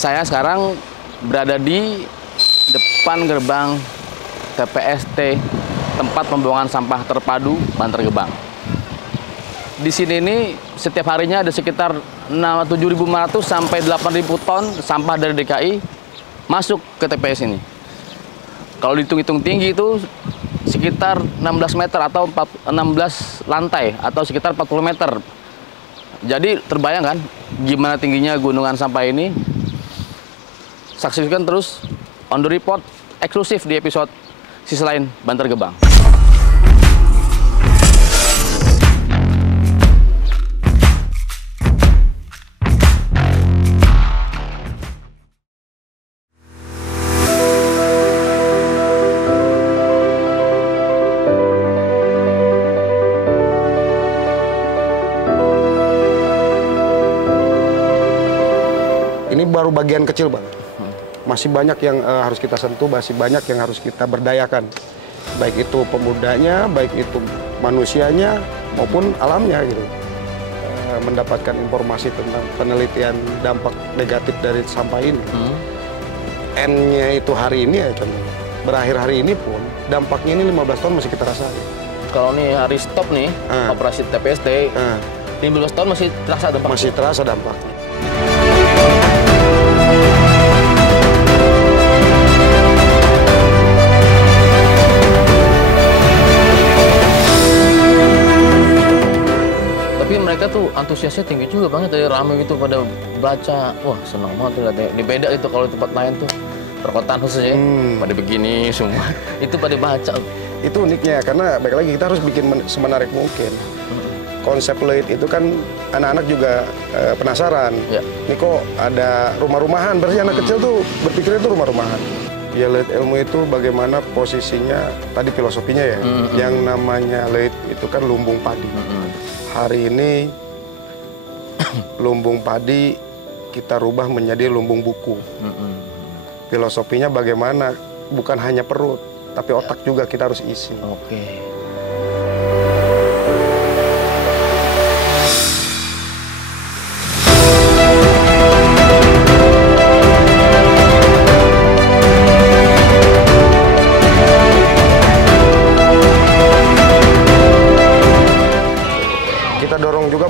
Saya sekarang berada di depan gerbang TPST, tempat pembuangan sampah terpadu Bantar Gebang. Di sini ini setiap harinya ada sekitar 7.500 sampai 8.000 ton sampah dari DKI masuk ke TPS ini. Kalau dihitung-hitung tinggi itu sekitar 16 meter atau 16 lantai atau sekitar 40 meter. Jadi terbayang kan gimana tingginya gunungan sampah ini? Saksikan terus On The Report eksklusif di episode Sisi Lain Bantar Gebang. Ini baru bagian kecil, Bang. Masih banyak yang harus kita sentuh, masih banyak yang harus kita berdayakan. Baik itu pemudanya, baik itu manusianya, maupun alamnya gitu. Mendapatkan informasi tentang penelitian dampak negatif dari sampah ini. N-nya itu hari ini ya contohnya. Berakhir hari ini pun, dampaknya ini 15 tahun masih kita rasain. Kalau nih hari stop nih, operasi TPST, 15 tahun masih terasa dampaknya? Masih terasa dampaknya. Mereka tuh antusiasnya tinggi juga banget, dari rame gitu pada baca. Wah, senang banget tuh lihatnya. Ini beda itu kalau tempat lain tuh, perkotaan khususnya pada begini semua. Itu pada baca. Itu uniknya, karena baik lagi kita harus bikin semenarik mungkin. Konsep LEIT itu kan anak-anak juga penasaran. Ya. Ini kok ada rumah-rumahan, berarti anak kecil tuh berpikirnya itu rumah-rumahan. Ya LEIT ilmu itu bagaimana posisinya, tadi filosofinya ya, yang namanya LEIT itu kan lumbung padi. Hari ini lumbung padi kita rubah menjadi lumbung buku. Filosofinya bagaimana, bukan hanya perut, tapi otak juga kita harus isi. Oke.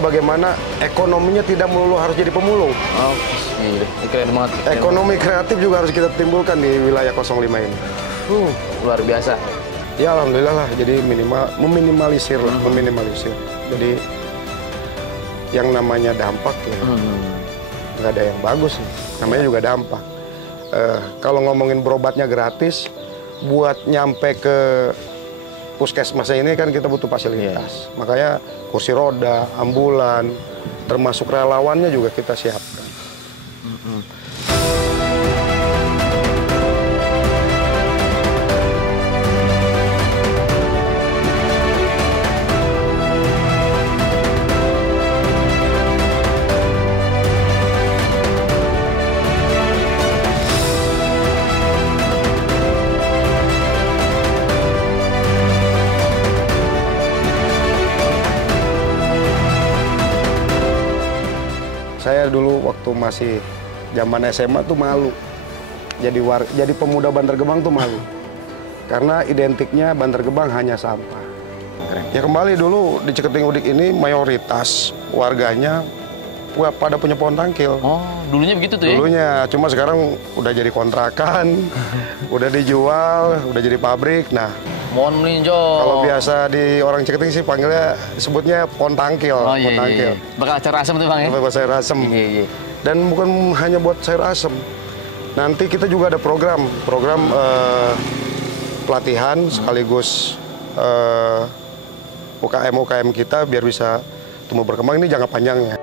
Bagaimana ekonominya tidak melulu harus jadi pemulung. Oh, iya, keren banget. Ekonomi kreatif juga harus kita timbulkan di wilayah 05 ini. Luar biasa. Ya alhamdulillah lah, jadi meminimalisir. Jadi yang namanya dampak ya, nggak ada yang bagus. Namanya juga dampak. Kalau ngomongin berobatnya gratis, buat nyampe ke puskesmasnya ini kan kita butuh fasilitas. Makanya kursi roda, ambulan, termasuk relawannya juga kita siapkan. Saya dulu waktu masih zaman SMA tuh malu. Jadi pemuda Bantar Gebang tuh malu. Karena identiknya Bantar Gebang hanya sampah. Ya kembali dulu di Ciketing Udik ini mayoritas warganya pada punya pohon tangkil. Oh, dulunya begitu tuh ya? Dulunya, cuma sekarang udah jadi kontrakan, udah dijual, udah jadi pabrik. Nah, mohon meninjau. kalau biasa di orang Ciketing sih panggilnya, sebutnya pohon tangkil. Oh iya, iya. Bakal sayur asem tuh Bang ya? Bakal sayur asem. Iya. Dan bukan hanya buat sayur asem. Nanti kita juga ada program pelatihan sekaligus UKM kita biar bisa tumbuh berkembang, ini jangka panjangnya.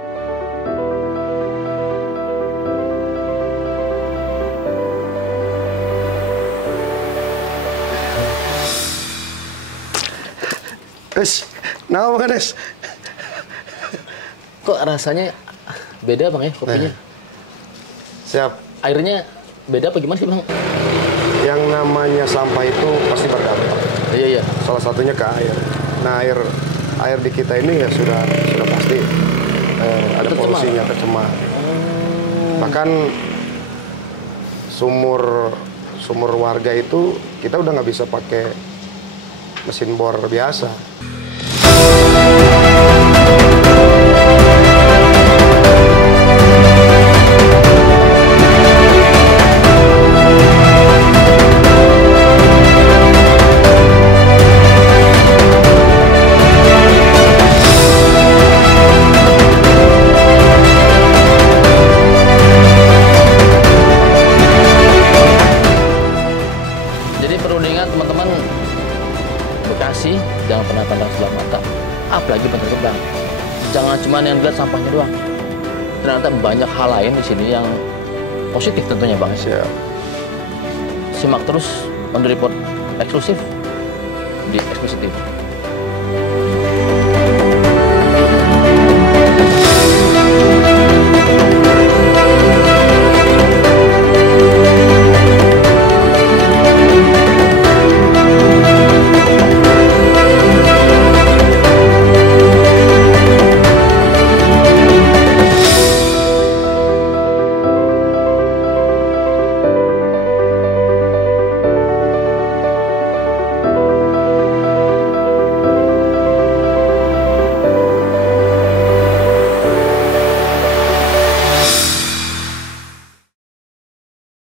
Nah, makan es. Kok rasanya beda Bang ya kopinya? Siap. Airnya beda apa gimana sih Bang? Yang namanya sampah itu pasti berdampak. Iya. Salah satunya ke air. Nah, air di kita ini ya sudah pasti ada polusinya, tercemar. Bahkan sumur warga itu kita udah nggak bisa pakai mesin bor biasa. Teman-teman, Bekasi jangan pernah pandang sebelah mata, apalagi Bantar Gebang. Jangan cuma yang dilihat sampahnya doang. Ternyata banyak hal lain di sini yang positif tentunya, Bang. Siap. Simak terus On The Report eksklusif di Eksklusif TV.